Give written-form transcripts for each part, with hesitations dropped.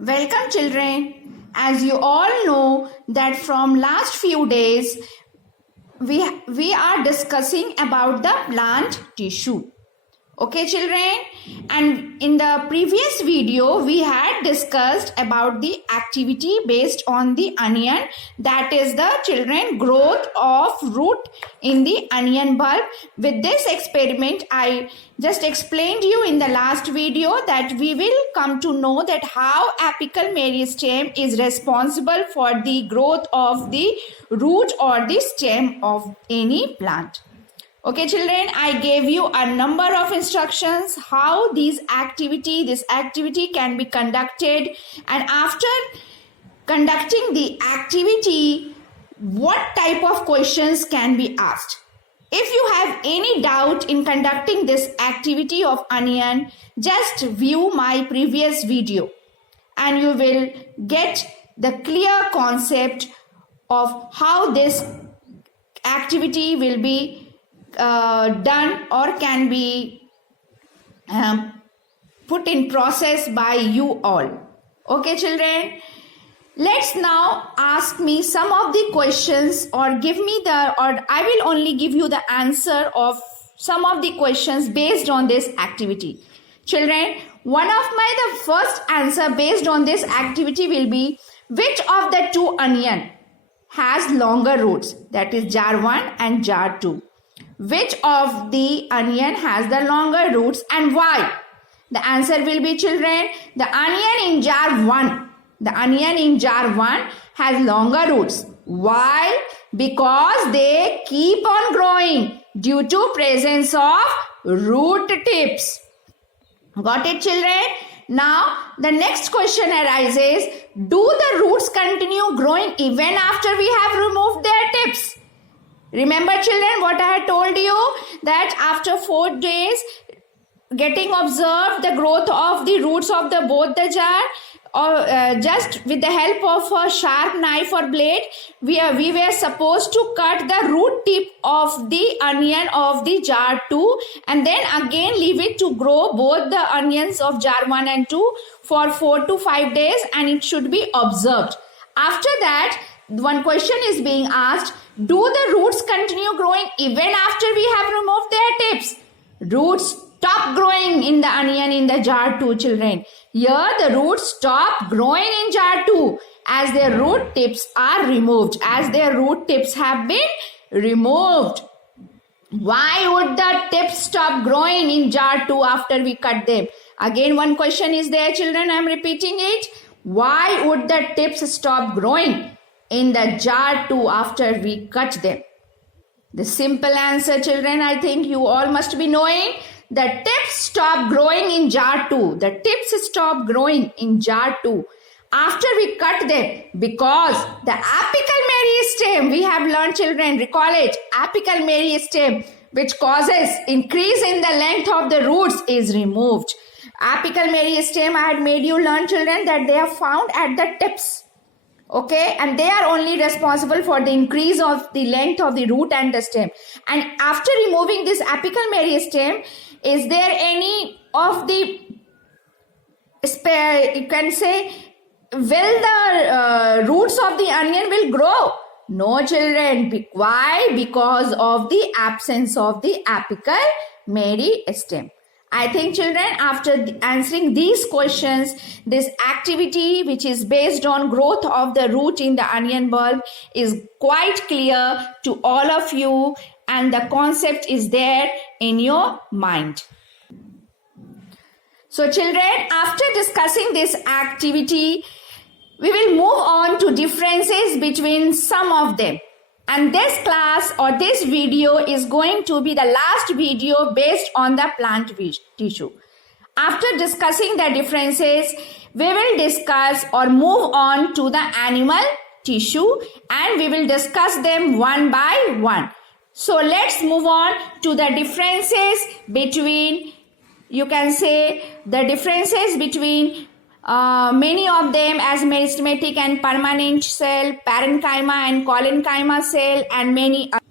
Welcome children. As you all know that from last few days we are discussing about the plant tissue. Okay children, and in the previous video we had discussed about the activity based on the onion, that is the children growth of root in the onion bulb. With this experiment I just explained you in the last video that we will come to know that how apical meristem is responsible for the growth of the root or the stem of any plant. Okay children, I gave you a number of instructions how this activity can be conducted, and after conducting the activity what type of questions can be asked. If you have any doubt in conducting this activity of onion, just view my previous video and you will get the clear concept of how this activity will be done or can be put in process by you all. Okay children, let's now ask me some of the questions, or I will only give you the answer of some of the questions based on this activity. Children, the first answer based on this activity will be, which of the two onion has longer roots, that is jar 1 and jar 2. Which of the onion has the longer roots and why? The answer will be, children, the onion in jar 1. The onion in jar 1 has longer roots. Why? Because they keep on growing due to presence of root tips. Got it children? Now the next question arises, do the roots continue growing even after we have removed their tips? Remember children what I had told you, that after 4 days getting observed the growth of the roots of both the jar, or just with the help of a sharp knife or blade we were supposed to cut the root tip of the onion of the jar 2 and then again leave it to grow both the onions of jar 1 and 2 for 4 to 5 days, and it should be observed. After that one question is being asked, do the roots continue growing even after we have removed their tips? Roots stop growing in the onion in the jar 2 children. Here the roots stop growing in jar 2 as their root tips are removed, as their root tips have been removed. Why would the tips stop growing in jar 2 after we cut them? Again one question is there children, I am repeating it. Why would the tips stop growing in the jar 2 after we cut them? The simple answer children, I think you all must be knowing. The tips stop growing in jar 2. The tips stop growing in jar 2 after we cut them because the apical meristem, we have learned children, recall it, apical meristem which causes increase in the length of the roots is removed. Apical meristem, I had made you learn children that they are found at the tips. Okay, and they are only responsible for the increase of the length of the root and the stem. And after removing this apical meristem, is there any of the spare, you can say, will the roots of the onion will grow? No children. Why? Because of the absence of the apical meristem. I think children, after answering these questions, this activity which is based on growth of the root in the onion bulb is quite clear to all of you, and the concept is there in your mind. So children, after discussing this activity, we will move on to differences between some of them. And this class or this video is going to be the last video based on the plant tissue. After discussing the differences, we will discuss or move on to the animal tissue, and we will discuss them one by one. So let's move on to the differences between, you can say, the differences between many of them as meristematic and permanent cell, parenchyma and collenchyma cell, and many other.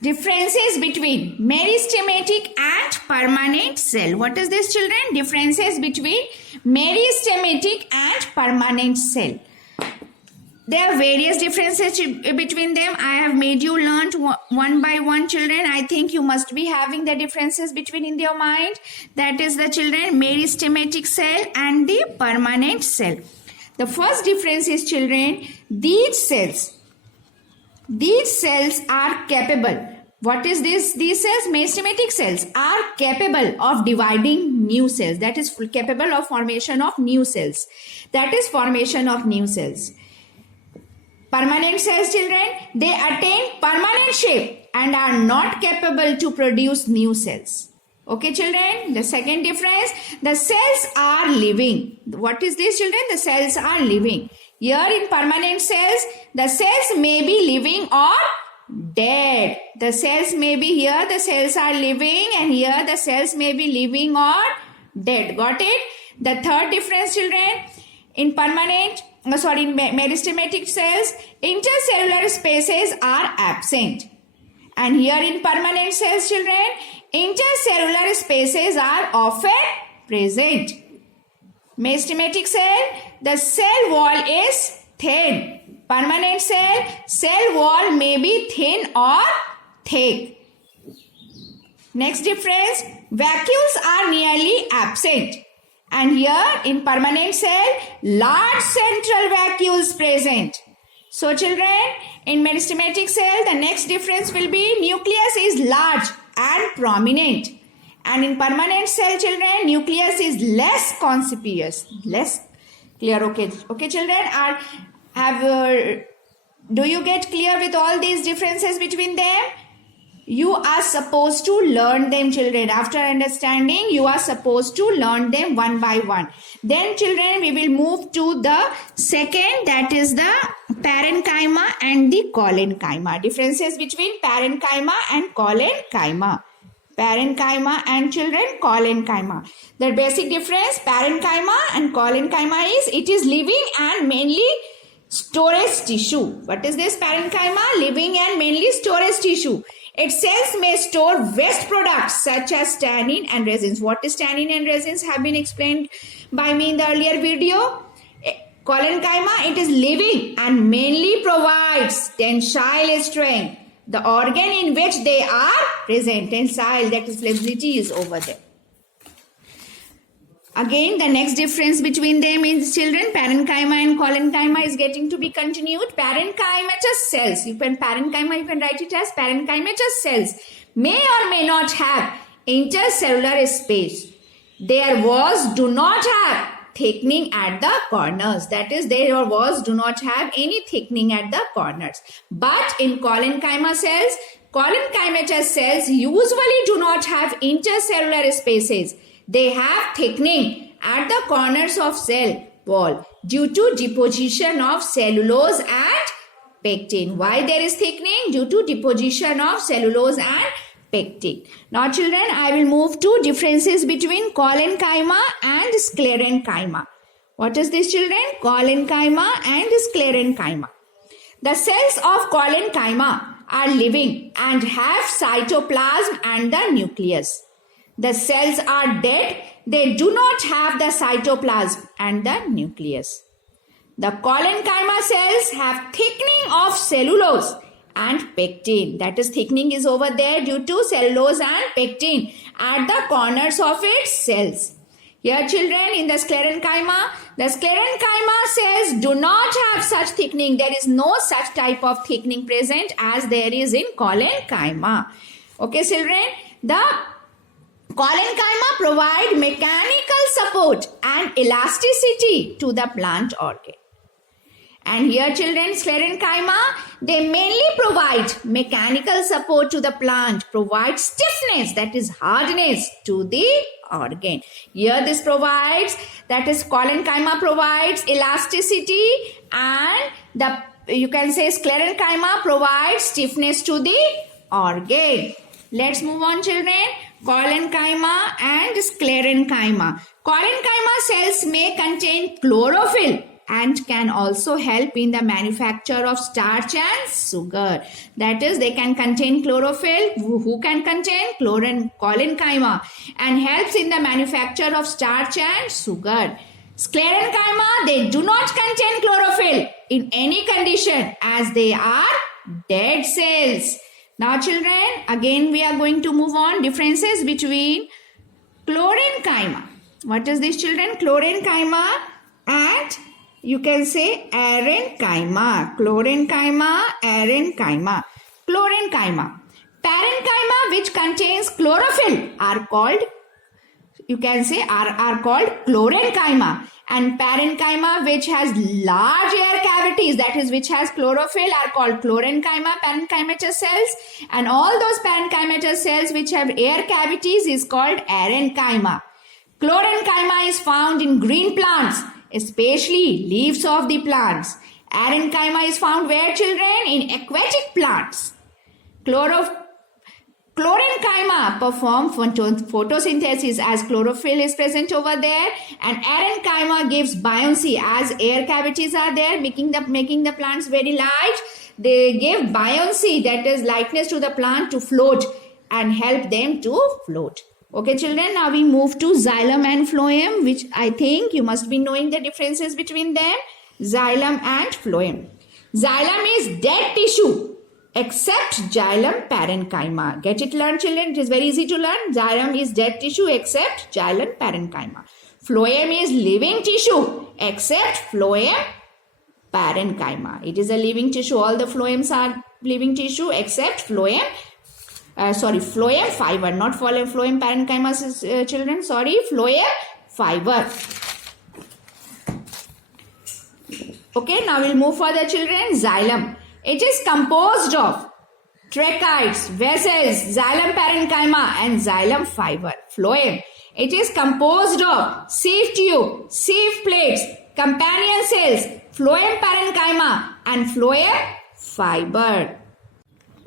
Differences between meristematic and permanent cell. What is this children? Differences between meristematic and permanent cell. There are various differences between them. I have made you learn one by one, children. I think you must be having the differences between in your mind. That is the children, meristematic cell and the permanent cell. The first difference is, children, these cells are capable. What is this? These cells, meristematic cells, are capable of dividing new cells. That is capable of formation of new cells. That is formation of new cells. Permanent cells, children, they attain permanent shape and are not capable to produce new cells. Okay, children, the second difference, the cells are living. What is this, children? The cells are living. Here in permanent cells, the cells may be living or dead. The cells may be here, the cells are living, and here the cells may be living or dead. Got it? The third difference, children, in meristematic cells, intercellular spaces are absent. And here in permanent cells, children, intercellular spaces are often present. Meristematic cell, the cell wall is thin. Permanent cell wall may be thin or thick. Next difference, vacuoles are nearly absent. And here in permanent cell, large central vacuoles present. So children, in meristematic cell, the next difference will be nucleus is large and prominent. And in permanent cell, children, nucleus is less conspicuous, less clear. Okay, children, do you get clear with all these differences between them? You are supposed to learn them, children. After understanding, you are supposed to learn them one by one. Then, children, we will move to the second, that is the parenchyma and the collenchyma. Differences between parenchyma and collenchyma. Parenchyma and, children, collenchyma. The basic difference, parenchyma and collenchyma is, it is living and mainly storage tissue. What is this parenchyma? Living and mainly storage tissue. Its cells may store waste products such as tannin and resins. What is tannin and resins have been explained by me in the earlier video. Collenchyma, it is living and mainly provides tensile strength. The organ in which they are present, tensile, that is flexibility, is over there. Again, the next difference between them is, children, parenchyma and collenchyma is getting to be continued. Parenchymatous cells, parenchyma, you can write it as parenchymatous cells, may or may not have intercellular space. Their walls do not have thickening at the corners. That is, their walls do not have any thickening at the corners. But in collenchyma cells, collenchymatous cells usually do not have intercellular spaces. They have thickening at the corners of cell wall due to deposition of cellulose and pectin. Why there is thickening? Due to deposition of cellulose and pectin. Now, children, I will move to differences between collenchyma and sclerenchyma. What is this, children? Collenchyma and sclerenchyma. The cells of collenchyma are living and have cytoplasm and the nucleus. The cells are dead. They do not have the cytoplasm and the nucleus. The collenchyma cells have thickening of cellulose and pectin. That is, thickening is over there due to cellulose and pectin at the corners of its cells. Here, children, in the sclerenchyma cells do not have such thickening. There is no such type of thickening present as there is in collenchyma. Okay, children, the collenchyma provide mechanical support and elasticity to the plant organ. And here, children, sclerenchyma, they mainly provide mechanical support to the plant, provide stiffness, that is hardness, to the organ. Here this provides, that is collenchyma provides elasticity, and you can say sclerenchyma provides stiffness to the organ. Let's move on, children. Collenchyma and sclerenchyma. Collenchyma cells may contain chlorophyll and can also help in the manufacture of starch and sugar. That is, they can contain chlorophyll. Who can contain? Collenchyma, and helps in the manufacture of starch and sugar. Sclerenchyma, they do not contain chlorophyll in any condition as they are dead cells. Now children, again we are going to move on. Differences between Chlorenchyma. What is this children? Chlorenchyma and you can say Arenchyma. Chlorenchyma, Arenchyma. Chlorenchyma. Parenchyma which contains chlorophyll are called, you can say are called Chlorenchyma, and parenchyma which has large air cavities, that is which has chlorophyll, are called Chlorenchyma, parenchymatous cells, and all those parenchymatous cells which have air cavities is called Arenchyma. Chlorenchyma is found in green plants, especially leaves of the plants. Arenchyma is found where children? In aquatic plants. Chlorenchyma perform photosynthesis as chlorophyll is present over there, and Arenchyma gives buoyancy as air cavities are there, making the plants very light. They give buoyancy, that is lightness to the plant to float and help them to float. Okay children, now we move to xylem and phloem, which I think you must be knowing the differences between them. Xylem and phloem. Xylem is dead tissue except xylem parenchyma. Get it learned children? It is very easy to learn. Xylem is dead tissue except xylem parenchyma. Phloem is living tissue except phloem parenchyma. It is a living tissue. All the phloems are living tissue except phloem fiber, not phloem parenchyma children. Sorry, phloem fiber. Okay, now we'll move further children. Xylem. It is composed of tracheids, vessels, xylem parenchyma and xylem fiber. Phloem. It is composed of sieve tube, sieve plates, companion cells, phloem parenchyma and phloem fiber.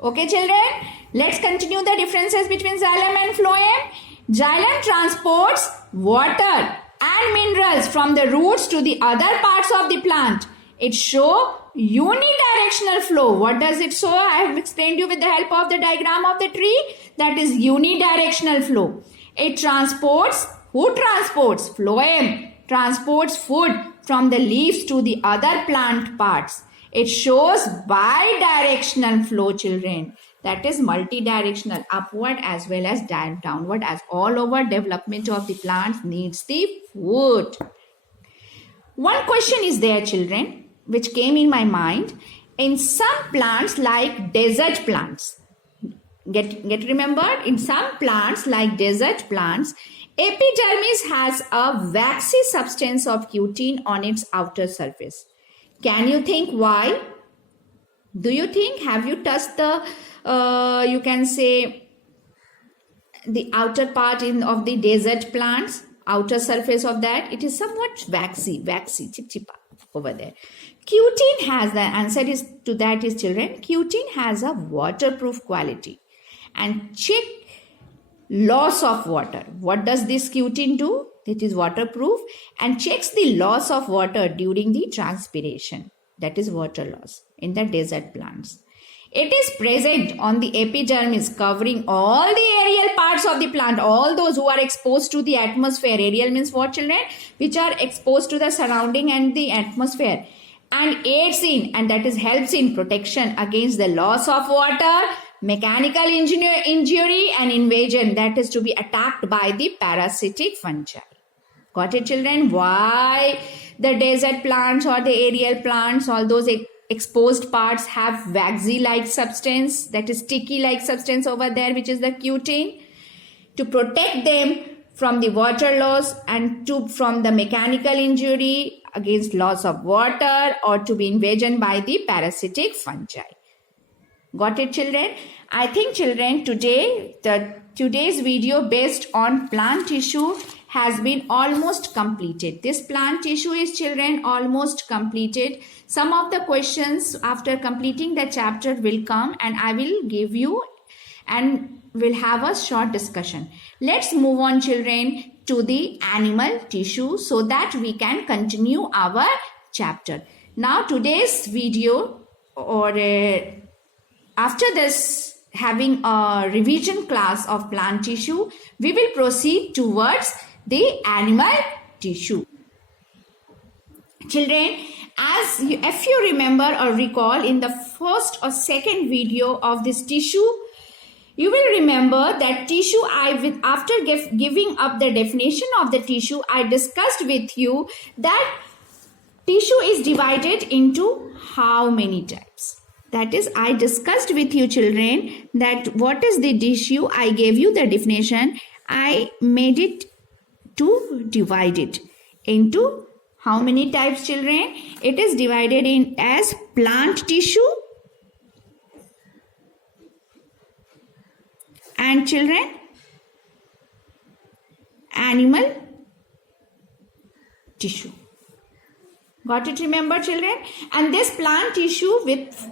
Okay children, let's continue the differences between xylem and phloem. Xylem transports water and minerals from the roots to the other parts of the plant. It shows unidirectional flow. What does it show? I have explained you with the help of the diagram of the tree. That is unidirectional flow. It transports, who transports? Phloem transports food from the leaves to the other plant parts. It shows bidirectional flow children. That is multidirectional, upward as well as downward, as all over development of the plant needs the food. One question is there children, which came in my mind. In some plants like desert plants, get remembered, in some plants like desert plants, epidermis has a waxy substance of cutin on its outer surface. Can you think why? Do you think, have you touched the you can say the outer part of the desert plants, outer surface of that? It is somewhat waxy, chip over there. Cutin has, the answer is to that is children, cutin has a waterproof quality and check loss of water. What does this cutin do? It is waterproof and checks the loss of water during the transpiration. That is water loss in the desert plants. It is present on the epidermis, covering all the aerial parts of the plant, all those who are exposed to the atmosphere. Aerial means what children? Which are exposed to the surrounding and the atmosphere, and aids in, and that is helps in protection against the loss of water, mechanical injury and invasion, that is to be attacked by the parasitic fungi. Got it children? Why the desert plants or the aerial plants, all those exposed parts have waxy like substance, that is sticky like substance over there, which is the cutin, to protect them from the water loss and from the mechanical injury, against loss of water, or to be invasion by the parasitic fungi. Got it children? I think children, today's video based on plant tissue has been almost completed. This plant tissue is children almost completed. Some of the questions after completing the chapter will come and I will give you and we'll have a short discussion. Let's move on children to the animal tissue so that we can continue our chapter. Now today's video, or after this having a revision class of plant tissue, we will proceed towards the animal tissue. Children, if you remember or recall in the first or second video of this tissue, you will remember that tissue, after giving up the definition of the tissue, I discussed with you that tissue is divided into how many types. That is, I discussed with you, children, that what is the tissue. I gave you the definition. I made it to divide it into how many types, children? It is divided in as plant tissue and, children, animal tissue. Got it? Remember, children? And this plant tissue,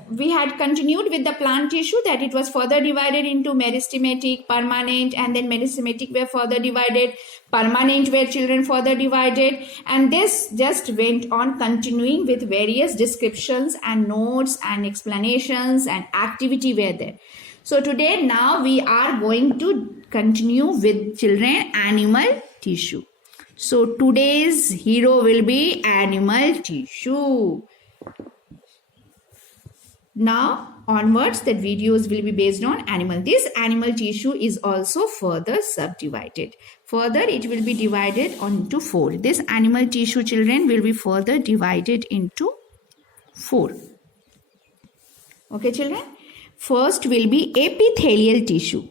we had continued with the plant tissue, that it was further divided into meristematic, permanent, and then meristematic were further divided, permanent were, children, further divided, and this just went on continuing with various descriptions and notes and explanations and activity were there. So today, now we are going to continue with, children, animal tissue. So today's hero will be animal tissue. Now onwards, the videos will be based on animal. This animal tissue is also further subdivided. Further, it will be divided into 4. This animal tissue, children, will be further divided into 4. Okay, children? First will be epithelial tissue.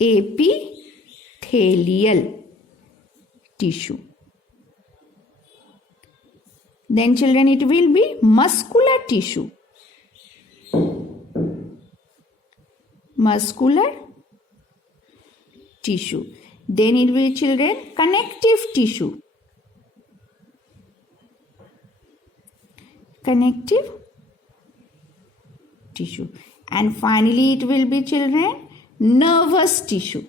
Epithelial tissue. Then, children, it will be muscular tissue. Muscular tissue. Then it will be, children, connective tissue. Connective tissue. And finally, it will be, children, nervous tissue.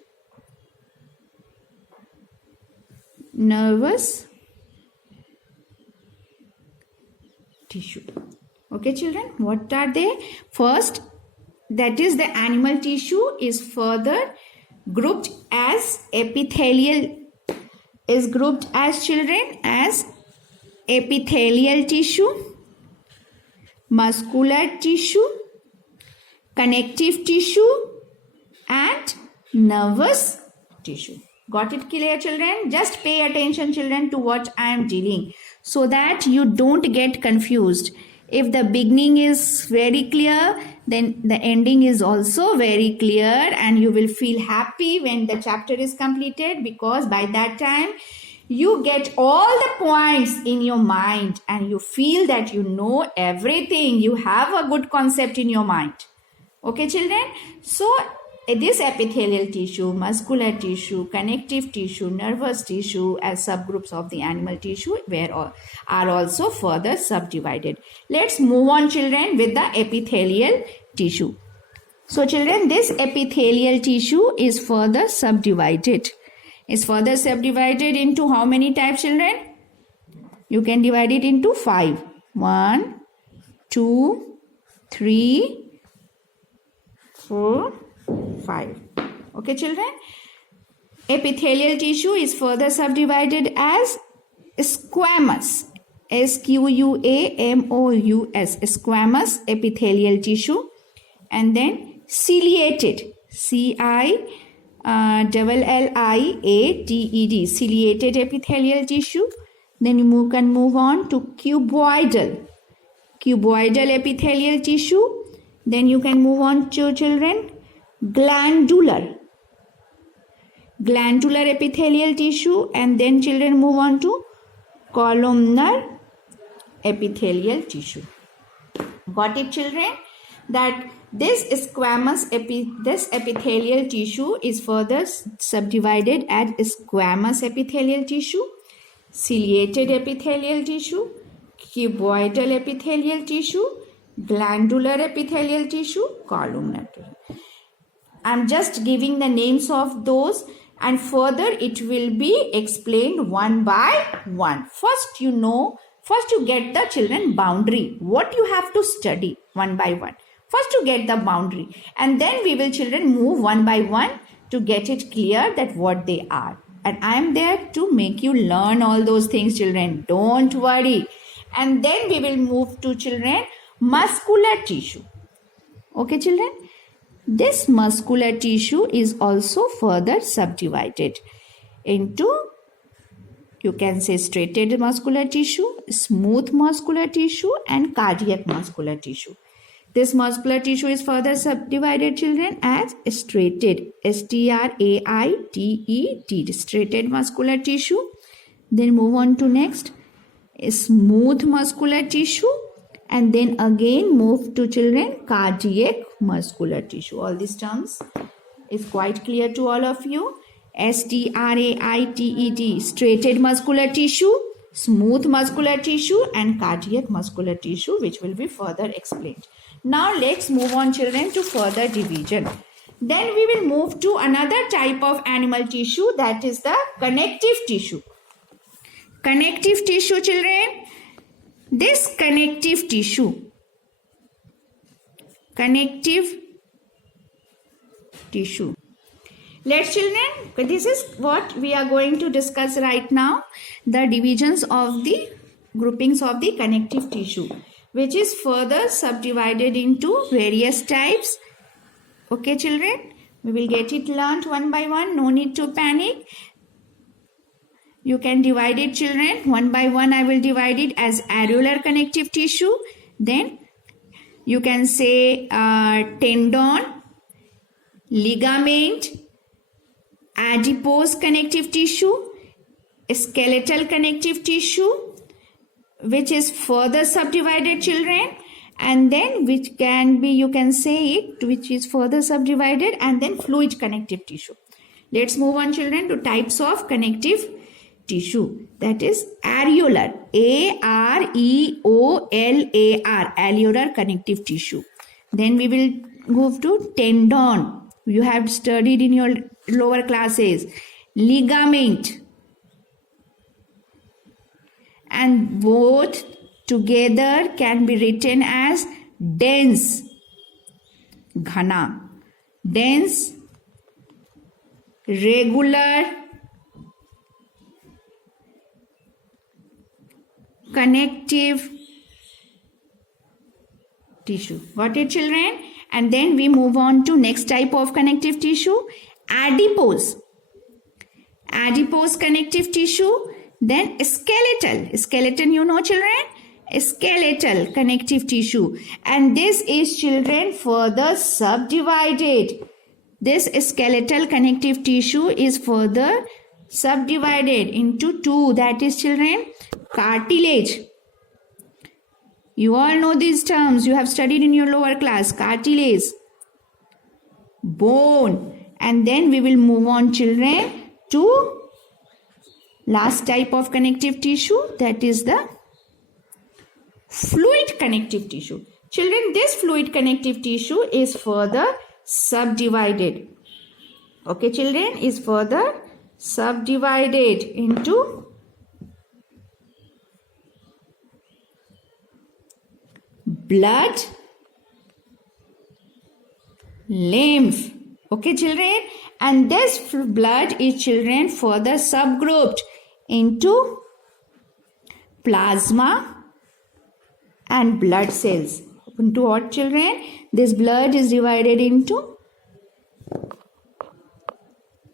Nervous tissue. Okay, children, what are they? First, that is, the animal tissue is further grouped as epithelial, is grouped as, children, as epithelial tissue, muscular tissue, connective tissue, and nervous tissue. Got it clear, children? Just pay attention, children, to what I am dealing, so that you don't get confused. If the beginning is very clear, then the ending is also very clear, and you will feel happy when the chapter is completed, because by that time you get all the points in your mind and you feel that you know everything. You have a good concept in your mind. Okay, children? So this epithelial tissue, muscular tissue, connective tissue, nervous tissue as subgroups of the animal tissue are also further subdivided. Let's move on, children, with the epithelial tissue. So, children, this epithelial tissue is further subdivided. Is further subdivided into how many types, children? You can divide it into 5. 1, 2, 3, 4, 5. Okay, children? Epithelial tissue is further subdivided as squamous. Squamous. Squamous epithelial tissue. And then ciliated. Ciliated. Ciliated epithelial tissue. Then you can move on to cuboidal. Cuboidal epithelial tissue. Then you can move on to, children, glandular epithelial tissue, and then, children, move on to columnar epithelial tissue. Got it, children? That this epithelial tissue is further subdivided as squamous epithelial tissue, ciliated epithelial tissue, cuboidal epithelial tissue, glandular epithelial tissue, columnar tissue. I'm just giving the names of those, and further it will be explained one by one. First you get the, children, boundary. What you have to study one by one. First you get the boundary, and then we will, children, move one by one to get it clear that what they are. and I am there to make you learn all those things, children. Don't worry. And then we will move to, children, muscular tissue. Okay, children? This muscular tissue is also further subdivided into, you can say, straighted muscular tissue, smooth muscular tissue, and cardiac muscular tissue. This muscular tissue is further subdivided, children, as straighted, straighted, straighted muscular tissue. Then move on to next, smooth muscular tissue, and then again move to, children, cardiac muscular tissue. All these terms is quite clear to all of you. straighted, straighted muscular tissue, smooth muscular tissue, and cardiac muscular tissue, which will be further explained. Now let's move on, children, to further division. Then we will move to another type of animal tissue, that is the connective tissue. Connective tissue, children. This connective tissue, let's, children, this is what we are going to discuss right now, the divisions of the groupings of the connective tissue, which is further subdivided into various types. Okay, children, we will get it learned one by one. No need to panic. You can divide it, children. One by one, I will divide it as areolar connective tissue. Then you can say tendon, ligament, adipose connective tissue, skeletal connective tissue, which is further subdivided, children, and then which can be, you can say it, which is further subdivided, and then fluid connective tissue. Let's move on, children, to types of connective tissue. That is areolar, areolar, areolar connective tissue. Then we will move to tendon. You have studied in your lower classes. Ligament, and both together can be written as dense, ghana, dense, regular, connective tissue. Got it, children? And then we move on to next type of connective tissue, adipose. Adipose connective tissue. Then skeletal. Skeleton, you know, children? Skeletal connective tissue. And this is, children, further subdivided. This skeletal connective tissue is further subdivided into two. That is, children, cartilage. You all know these terms. You have studied in your lower class. Cartilage, bone. And then we will move on, children, to last type of connective tissue, that is the fluid connective tissue. Children, this fluid connective tissue is further subdivided. Okay, children, is further subdivided into blood, lymph. Okay, children, and this blood is, children, further subgrouped into plasma and blood cells. Into what, children? This blood is divided into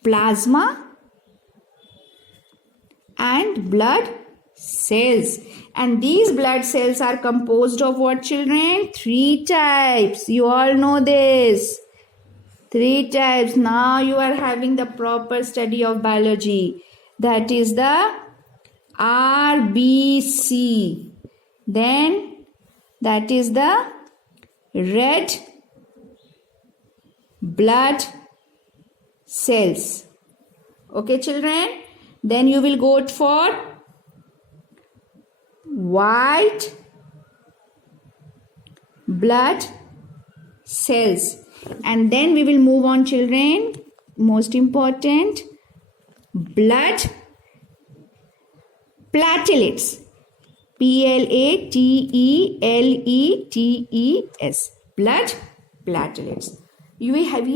plasma and blood cells. And these blood cells are composed of what, children? 3 types. You all know this. 3 types. Now you are having the proper study of biology. That is the RBC. Then that is the red blood cells. Okay, children. Then you will go for white blood cells. And then we will move on, children. Most important, blood platelets. PLATELETES. Blood platelets. We have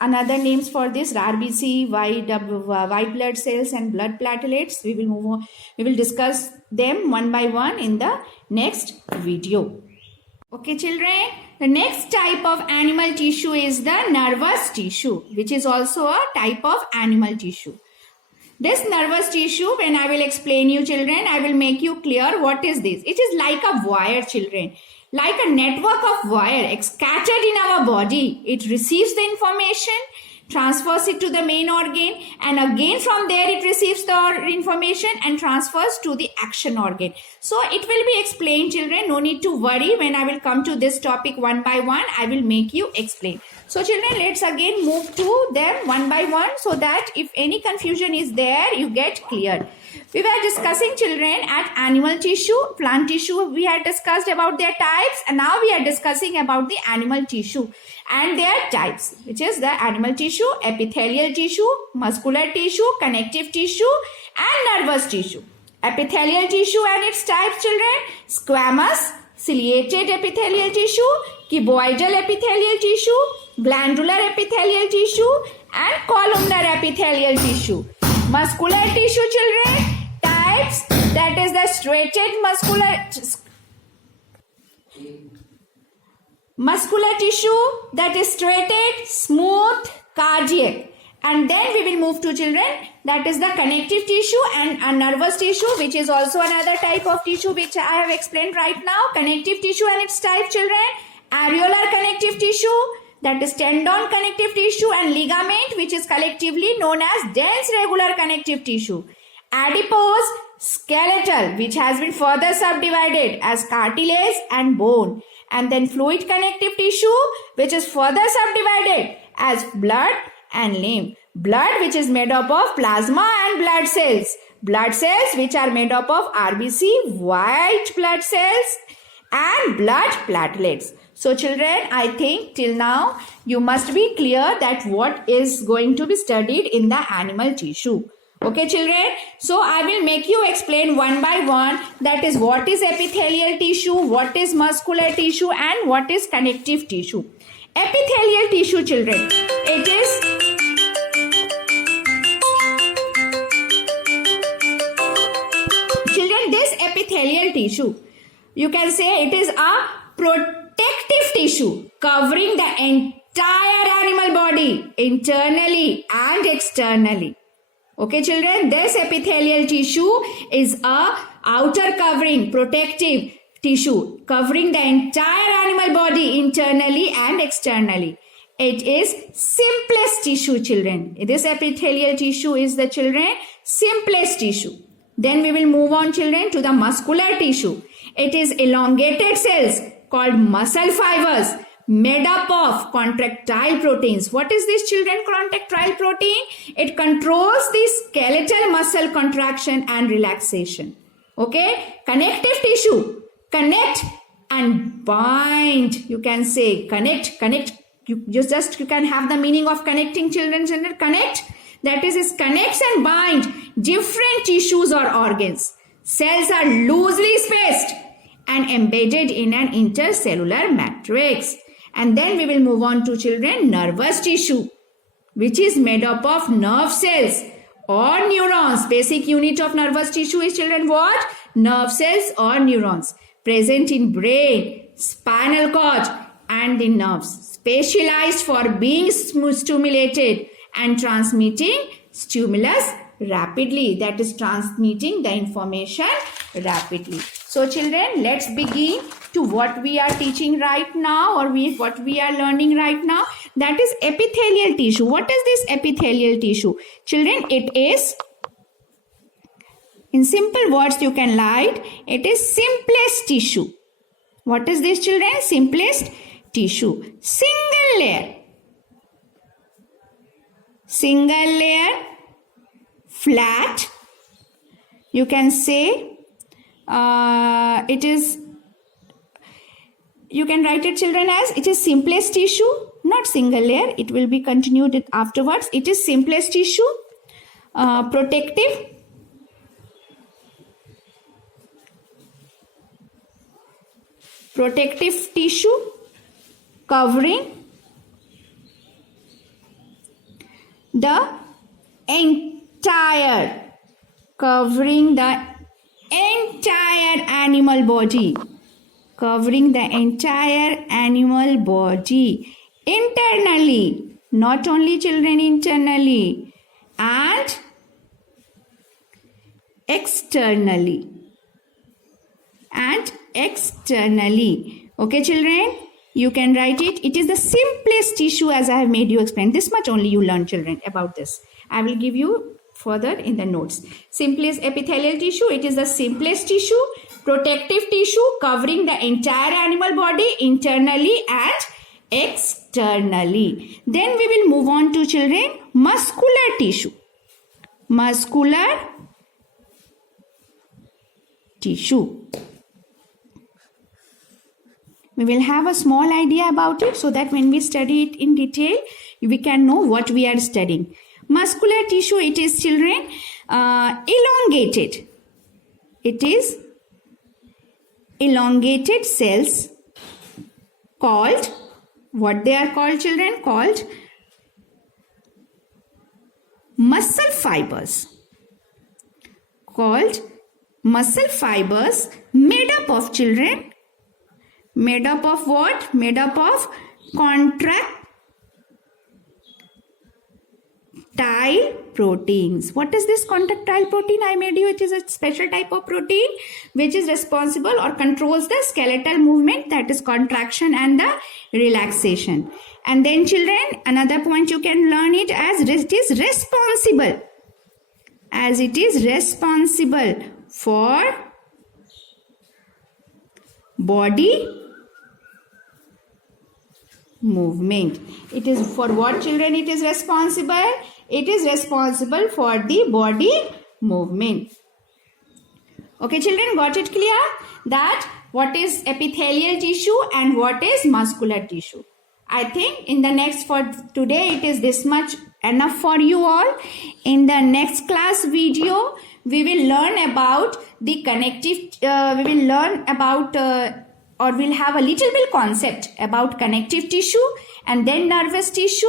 another names for this: RBC, white blood cells, and blood platelets. We will move on. We will discuss them one by one in the next video. Okay, children. The next type of animal tissue is the nervous tissue, which is also a type of animal tissue. This nervous tissue, when I will explain you, children, I will make you clear what is this. It is like a wire, children, like a network of wire scattered in our body. It receives the information, transfers it to the main organ, and again from there it receives the information and transfers to the action organ. So it will be explained, children. No need to worry. When I will come to this topic one by one, I will make you explain. So children, let's again move to them one by one so that if any confusion is there, you get clear. We were discussing, children, at animal tissue, plant tissue. We had discussed about their types, and now we are discussing about the animal tissue and their types, which is the animal tissue, epithelial tissue, muscular tissue, connective tissue, and nervous tissue. Epithelial tissue and its types, children: squamous, ciliated epithelial tissue, cuboidal epithelial tissue, glandular epithelial tissue, and columnar epithelial tissue. Muscular tissue, children, types: that is the striated muscular tissue, that is striated, smooth, cardiac. And then we will move to, children, that is the connective tissue and a nervous tissue, which is also another type of tissue which I have explained right now. Connective tissue and its type, children: areolar connective tissue, that is tendon connective tissue, and ligament, which is collectively known as dense regular connective tissue. Adipose, skeletal, which has been further subdivided as cartilage and bone. And then fluid connective tissue, which is further subdivided as blood and lymph. Blood, which is made up of plasma and blood cells. Blood cells, which are made up of RBC, white blood cells, and blood platelets. So children, I think till now you must be clear that what is going to be studied in the animal tissue. Okay, children. So I will make you explain one by one, that is what is epithelial tissue, what is muscular tissue, and what is connective tissue. Epithelial tissue, children, it is this epithelial tissue, you can say it is a protective tissue covering the entire animal body internally and externally. Okay, children, this epithelial tissue is a outer covering protective tissue covering the entire animal body internally and externally. It is simplest tissue, children. This epithelial tissue is the, children, simplest tissue. Then we will move on, children, to the muscular tissue. It is elongated cells called muscle fibers made up of contractile proteins. What is this, children, contractile protein? It controls the skeletal muscle contraction and relaxation. Okay? Connective tissue. Connect and bind. You can say connect. You can have the meaning of connecting, children. Connect. That is connects and bind different tissues or organs. Cells are loosely spaced and embedded in an intercellular matrix. And then we will move on to, children, nervous tissue, which is made up of nerve cells or neurons. Basic unit of nervous tissue is, children, what? Nerve cells or neurons present in brain, spinal cord, and the nerves, specialized for being stimulated and transmitting stimulus rapidly, that is transmitting the information rapidly. So children, let's begin to what we are teaching right now, or what we are learning right now, that is epithelial tissue. What is this epithelial tissue? Children, it is, in simple words you can write, it is simplest tissue. What is this, children? Simplest tissue. Single layer, flat. You can say it is, you can write it, children, as it is simplest tissue, not single layer. It will be continued afterwards. It is simplest tissue, protective, tissue covering the entire, covering the entire animal body, covering the entire animal body internally, not only children, internally and externally, okay children, you can write it. It is the simplest tissue, as I have made you explain. This much only you learn, children, about this. I will give you further in the notes. Simplest epithelial tissue, it is the simplest tissue, protective tissue covering the entire animal body internally and externally. Then we will move on to, children, muscular tissue. Muscular tissue. We will have a small idea about it so that when we study it in detail, we can know what we are studying. Muscular tissue, it is, children, elongated. It is elongated cells called, what they are called, children? Called muscle fibers. Called muscle fibers, made up of, children, made up of what? Made up of contractile proteins. What is this contractile protein? I made you. It is a special type of protein which is responsible or controls the skeletal movement, that is contraction and the relaxation. And then, children, another point you can learn it as it is responsible. As it is responsible for body movement. It is for what, children? It is responsible. It is responsible for the body movement. Okay, children, got it clear? That what is epithelial tissue and what is muscular tissue. I think in the next, for today, it is this much enough for you all. In the next class video, we will learn about the connective, we will learn about or we'll have a little bit concept about connective tissue and then nervous tissue,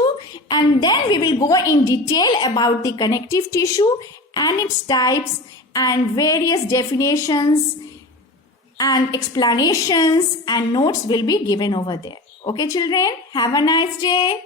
and then we will go in detail about the connective tissue and its types and various definitions and explanations, and notes will be given over there. Okay children, have a nice day.